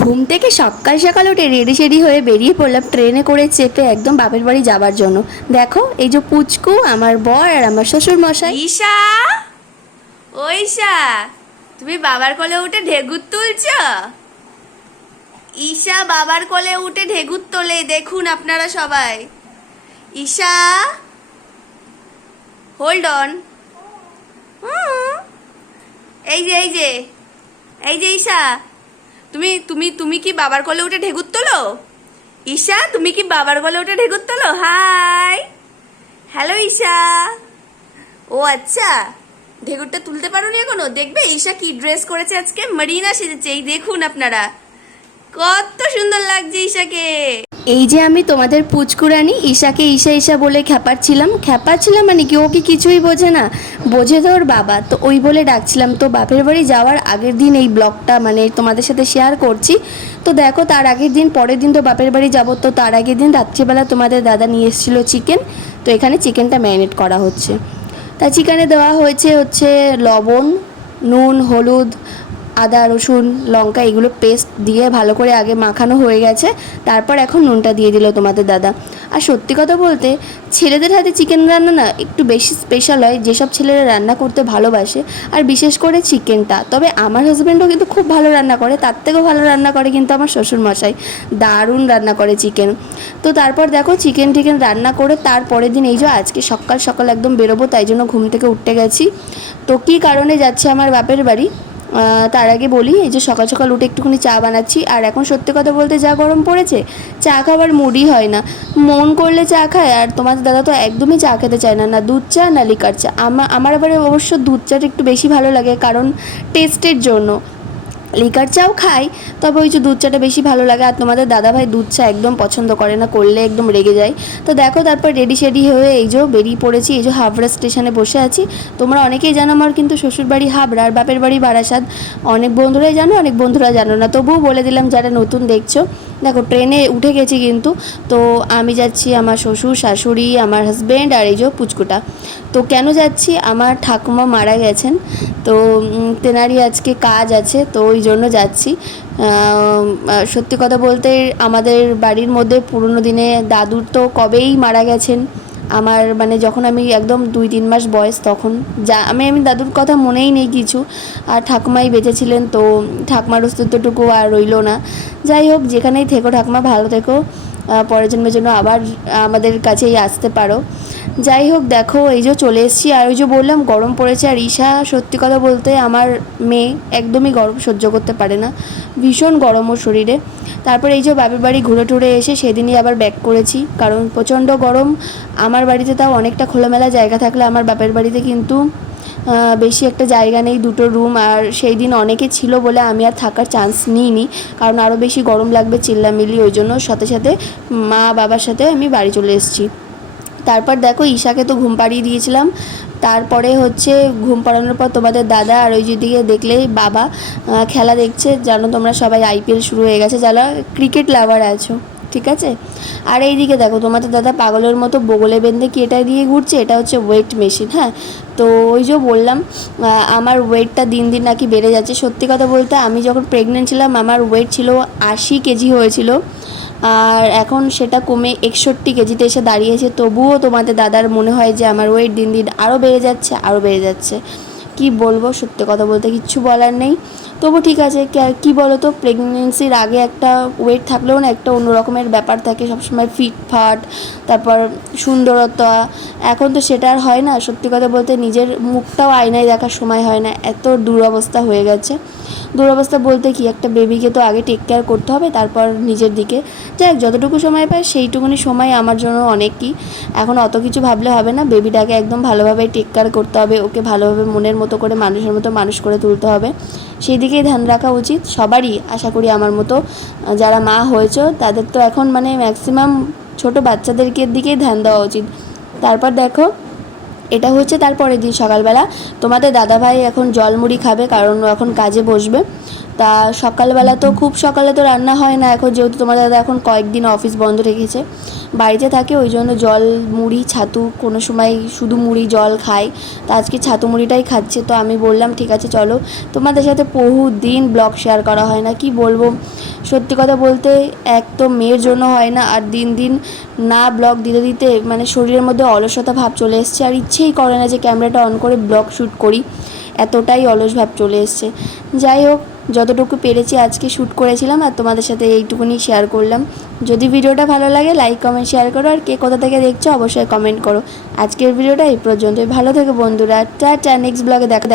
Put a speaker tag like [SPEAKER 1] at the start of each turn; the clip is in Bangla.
[SPEAKER 1] ঘুম থেকে সকাল সকাল উঠে রেডি সেডি হয়ে বেরিয়ে পড়লাম। ট্রেনে করে চেপে একদম বাপের বাড়ি যাবার জন্য। দেখো, এই যে পুচকু, আমার বর আর আমার শ্বশুর মশাই
[SPEAKER 2] ঈশা ঈশা, তুমি বাবার কোলে উঠে ঢেগুর তুলছ? ঈশা বাবার কোলে উঠে ঢেগুর তোলে, দেখুন আপনারা সবাই। ঈশা হোল্ড অন এই যে এই যে এই যে ঈশা। তুমি তুমি তুমি কি বাবার কোলে উঠে ঢেগুর তোলো? ঈশা, তুমি কি বাবার কোলে উঠে ঢেগুর তোলো? হাই। হ্যালো, ঈশা। ও আচ্ছা। ঢেকুরটা তুলতে পারো নি এখনও? দেখবে ঈশা কি ড্রেস করেছে আজকে? মারিনা সেজেছে। এই দেখুন আপনারা। কত সুন্দর লাগছে ঈশাকে।
[SPEAKER 1] এই যে আমি তোমাদের পুচকুরানি, ঈশাকে ঈশা ঈশা বলে খ্যাপাচ্ছিলাম। খ্যাপাচ্ছিলাম মানে কি? ও কি কিছুই বোঝে না। বোঝে তো ওর বাবা। তো ওই বলে ডাকছিলাম, তো বাপের বাড়ি যাওয়ার আগের দিন এই ব্লগটা মানে তোমাদের সাথে শেয়ার করছি। তো দেখো, তার আগের দিন, পরের দিন তো বাপের বাড়ি যাব। তো তার আগের দিন রাত্রিবেলা তোমাদের দাদা নিয়ে এসেছিল চিকেন তো এখানে চিকেনটা ম্যারিনেট করা হচ্ছে। তা চিকেনে দেওয়া হয়েছে হচ্ছে লবণ, নুন, হলুদ আদা, রসুন, লঙ্কা এগুলো পেস্ট দিয়ে ভালো করে আগে মাখানো হয়ে গেছে। তারপর এখন নুনটা দিয়ে দিল তোমাদের দাদা। আর সত্যি কথা বলতে, ছেলেদের হাতে চিকেন রান্না না একটু বেশি স্পেশাল হয়। যেসব ছেলেরা রান্না করতে ভালোবাসে, আর বিশেষ করে চিকেনটা তবে আমার হাজব্যান্ডও কিন্তু খুব ভালো রান্না করে। তার থেকেও ভালো রান্না করে কিন্তু আমার শ্বশুর মশাই দারুণ রান্না করে চিকেন তো তারপর দেখো চিকেন টিকেন রান্না করে তারপরের দিন এই যে আজকে সকাল সকাল একদম বেরোবো, তাই জন্য ঘুম থেকে উঠতে গেছি। তো কী কারণে যাচ্ছে আমার বাপের বাড়ি? তার আগে বলি, এই যে সকাল সকাল উঠে একটুখানি চা বানাচ্ছি, আর এখন সত্যি কথা বলতে যা গরম পড়েছে, চা খাবার মুডই হয় না। মন করলে চা খায়, আর তোমাদের দাদা তো একদমই চা খেতে চায় না না দুধ চা, না লিকার চা। আমার আমার আবার অবশ্য দুধ চাটা একটু বেশি ভালো লাগে, কারণ টেস্টের জন্য। লিকার চাও খাই, তবে ওই যে দুধ চাটা বেশি ভালো লাগে, আর তোমাদের দাদাভাই দুধ চা একদম পছন্দ করে না, করলে একদম রেগে যায়। তো দেখো তারপর রেডি শেডি হয়ে এই যে বেরিয়ে পড়েছি, এই যে হাবড়া স্টেশনে বসে আছি। তোমরা অনেকেই জানো আমার কিন্তু শ্বশুরবাড়ি হাবড়া আর বাপের বাড়ি বারাসাত। অনেক বন্ধুরাই জানো, অনেক বন্ধুরা জানো না, তবুও বলে দিলাম যারা নতুন দেখছ দেখো ট্রেনে উঠে গেছি কিন্তু, তো আমি যাচ্ছি আমার শ্বশুর, শাশুড়ি, আমার হাজব্যান্ড আর এই যে পুচকুটা। তো কেন যাচ্ছি? আমার ঠাকুমা মারা গেছেন, তো তেনারই আজকে কাজ আছে, তো ওই জন্য যাচ্ছি। সত্যি কথা বলতে, আমাদের বাড়ির মধ্যে পুরনো দিনে দাদুর তো কবেই মারা গেছেন? আমার মানে যখন আমি একদম দুই, তিন মাস বয়স তখন যা, আমি আমি দাদুর কথা মনেই নেই কিছু। আর ঠাকুমাই বেঁচেছিলেন তো ঠাকুমার অস্তিত্বটুকু আর রইল না। যাই হোক, যেখানেই থেকো ঠাকুমা, ভালো থেকো। পরের জন্মের জন্য আবার আমাদের কাছেই আসতে পারো। যাই হোক, দেখো, এই যে চলে এসেছি। আর ওই যে বললাম, গরম পড়েছে। আর ঈশা, সত্যি কথা বলতে, আমার মেয়ে একদমই গরম সহ্য করতে পারে না। ভীষণ গরম ওর শরীরে। তারপর এই যে বাপের বাড়ি ঘুরে টুরে এসে সেদিনই আবার ব্যাক করেছি। কারণ প্রচণ্ড গরম। আমার বাড়িতে তাও অনেকটা খোলামেলা জায়গা থাকলে আমার বাপের বাড়িতে কিন্তু বেশি একটা জায়গা নেই, দুটো রুম আর সেই দিন অনেকে ছিল বলে আমি আর থাকার চান্স নিইনি। কারণ আরও বেশি গরম লাগবে চিল্লামিল্লি, ওই জন্য সাথে সাথে মা বাবার সাথে আমি বাড়ি চলে এসেছি। তারপর দেখো ঈশাকে তো ঘুম পাড়িয়ে দিয়েছিলাম। তারপরে হচ্ছে ঘুম পাড়ানোর পর তোমাদের দাদা আর ওই যেদিকে দেখলেই বাবা খেলা দেখছে। জানো তোমরা সবাই আইপিএল শুরু হয়ে গেছে, যারা ক্রিকেট লাভার আছো। ঠিক আছে? আর এইদিকে দেখো তোমাদের দাদা পাগলের মতো বগলে বেঁধে কি এটা দিয়ে ঘুরছে? এটা হচ্ছে ওয়েট মেশিন হ্যাঁ? তো ওই যে বললাম আমার ওয়েটটা দিন দিন নাকি বেড়ে যাচ্ছে। সত্যি কথা বলতে, আমি যখন প্রেগনেন্ট ছিলাম, আমার ওয়েট ছিল আশি কেজি হয়েছিল। আর এখন সেটা কমে একষট্টি কেজিতে এসে দাঁড়িয়েছে। তবুও তোমাদের দাদার মনে হয় যে আমার ওয়েট দিন দিন আরও বেড়ে যাচ্ছে আরও বেড়ে যাচ্ছে। কি বলব, সত্যি কথা বলতে কিচ্ছু বলার নেই। তবু ঠিক আছে, কে- কি বলো তো প্রেগনেন্সির আগে একটা ওয়েট থাকলেও না একটা অন্য রকমের ব্যাপার থাকে। সবসময় ফিটফাট তারপর সুন্দরতা। এখন তো সেটা আর হয় না, সত্যি কথা বলতে নিজের মুখটাও আয়নায় দেখার সময় হয় না। এত দুরবস্থা হয়ে গেছে। দুরবস্থা বলতে কি, একটা বেবিকে তো আগে টেক কেয়ার করতে হবে, তারপর নিজের দিকে। যাই যতটুকু সময় পাই সেইটুকুনি সময় আমার জন্য অনেকই। এখন অত কিছু ভাবলে হবে না বেবিটাকে একদম ভালোভাবে টেক কেয়ার করতে হবে, ওকে ভালোভাবে মনের মতো করে, মানুষের মতো মানুষ করে তুলতে হবে। সেই দিকেই ধ্যান রাখা উচিত, সবারই আশা করি আমার মতো যারা মা হয়েছ, তাদের তো এখন মানে ম্যাক্সিমাম ছোট বাচ্চাদেরকে দিকেই ধ্যান দেওয়া উচিত। তারপর দেখো, এটা হচ্ছে তারপরের দিন সকালবেলা। তোমাদের দাদাভাই এখন জলমুড়ি খাবে, কারণ এখন কাজে বসবে। তা সকালবেলা তো খুব সকালে তো রান্না হয় না, এখন যেহেতু তোমার দাদা এখন কয়েকদিন অফিস বন্ধ রেখেছে। বাড়িতে থাকে, ওই জন্য জল, মুড়ি, ছাতু, কোনো সময় শুধু মুড়ি, জল খায় তা আজকে ছাতু মুড়িটাই খাচ্ছে, তো আমি বললাম, ঠিক আছে, চলো। তোমাদের সাথে বহু দিন ব্লগ শেয়ার করা হয় না, কি বলব? সত্যি কথা বলতে, এক তো মেয়ের জন্য হয় না, আর দিন দিন না ব্লগ দিতে দিতে মানে শরীরের মধ্যে অলসতা ভাব চলে এসছে, আর ইচ্ছেই করে না যে ক্যামেরাটা অন করে ব্লগ শ্যুট করি। এতটাই অলস ভাব চলে এসছে। যাই হোক যতটুকু পেরেছি আজকে শ্যুট করেছিলাম আর তোমাদের সাথে এইটুকুনি শেয়ার করলাম। যদি ভিডিওটা ভালো লাগে লাইক কমেন্ট শেয়ার করো। আর কে কোথা থেকে দেখছ, অবশ্যই কমেন্ট করো। আজকের ভিডিওটা এই পর্যন্তই। ভালো থেকে বন্ধুরা। টা নেক্সট ব্লগে দেখা